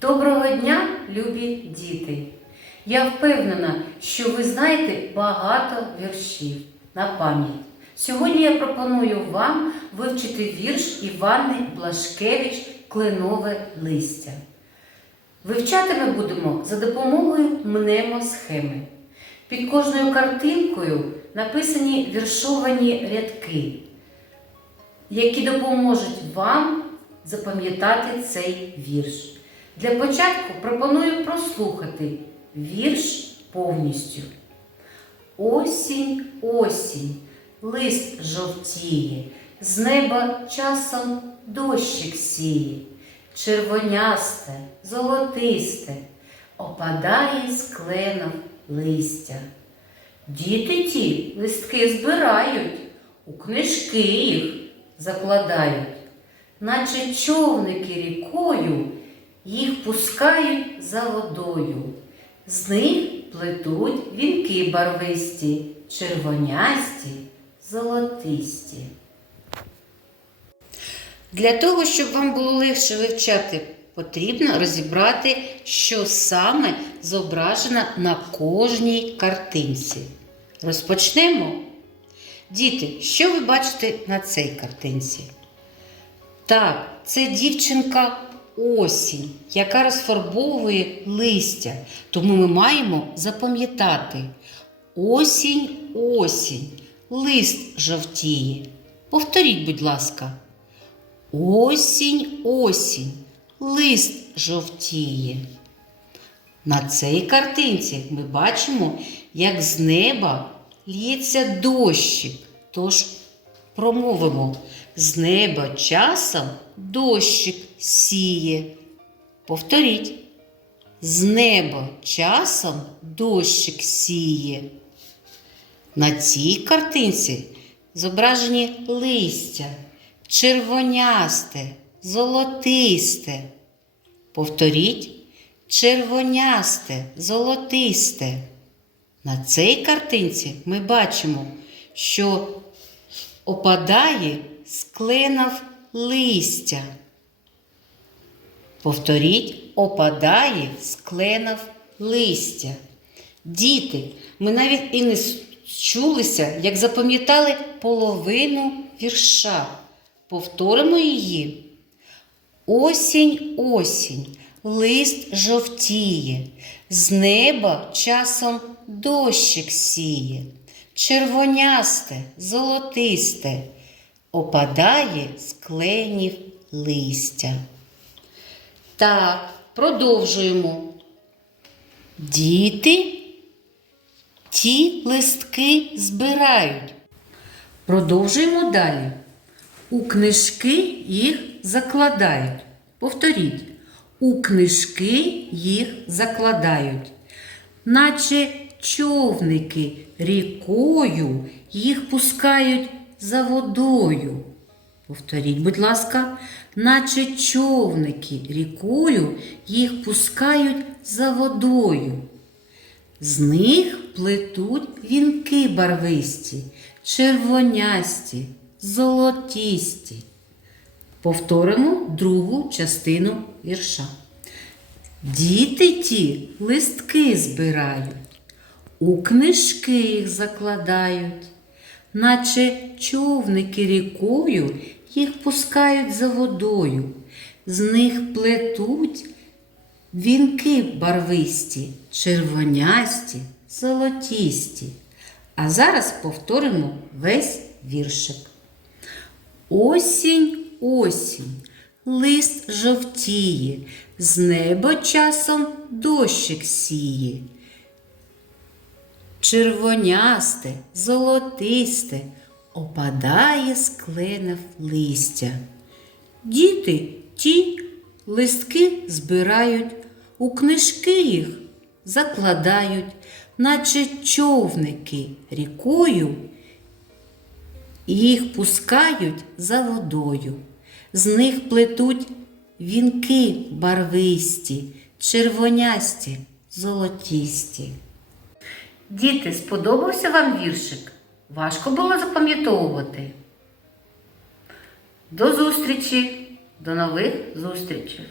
Доброго дня, любі діти! Я впевнена, що ви знаєте багато віршів на пам'ять. Сьогодні я пропоную вам вивчити вірш Івани Блашкевич Кленове листя. Вивчати ми будемо за допомогою мнемосхеми. Під кожною картинкою написані віршовані рядки, які допоможуть вам запам'ятати цей вірш. Для початку пропоную прослухати вірш повністю. Осінь, осінь, лист жовтіє, з неба часом дощик сіє, червонясте, золотисте, опадає з кленом листя. Діти ті листки збирають, у книжки їх закладають, наче човники їх пускають за водою. З них плетуть вінки барвисті, червонясті, золотисті. Для того, щоб вам було легше вивчати, потрібно розібрати, що саме зображено на кожній картинці. Розпочнемо. Діти, що ви бачите на цій картинці? Так, це дівчинка осінь, яка розфарбовує листя. Тому ми маємо запам'ятати осінь, осінь, лист жовтіє. Повторіть, будь ласка. Осінь, осінь, лист жовтіє. На цій картинці ми бачимо, як з неба лється дощик. Тож промовимо, з неба часом дощик сіє. Повторіть. З неба часом дощик сіє. На цій картинці зображені листя, червонясте, золотисте. Повторіть червонясте, золотисте. На цій картинці ми бачимо, що опадає з кленов листя. Повторіть, опадає з кленов листя. Діти, ми навіть і не чулися, як запам'ятали половину вірша. Повторимо її. Осінь, осінь, лист жовтіє, з неба часом дощик сіє, червонясте, золотисте, опадає з кленів листя. Так, продовжуємо. Діти ті листки збирають. Продовжуємо далі. У книжки їх закладають. Повторіть. У книжки їх закладають. Наче човники рікою їх пускають за водою. Повторіть, будь ласка, наче човники рікою їх пускають за водою. З них плетуть вінки барвисті, червонясті, золотісті. Повторимо другу частину вірша. Діти ті листки збирають, у книжки їх закладають, наче човники рікою їх пускають за водою, з них плетуть вінки барвисті, червонясті, золотісті. А зараз повторимо весь віршик. Осінь, осінь, лист жовтіє, з неба часом дощик сіє. Червонясте, золотисте, опадає з кленів листя. Діти ті листки збирають, у книжки їх закладають, наче човники рікою, їх пускають за водою. З них плетуть вінки барвисті, червонясті, золотісті. Діти, сподобався вам віршик? Важко було запам'ятовувати. До зустрічі, до нових зустрічей!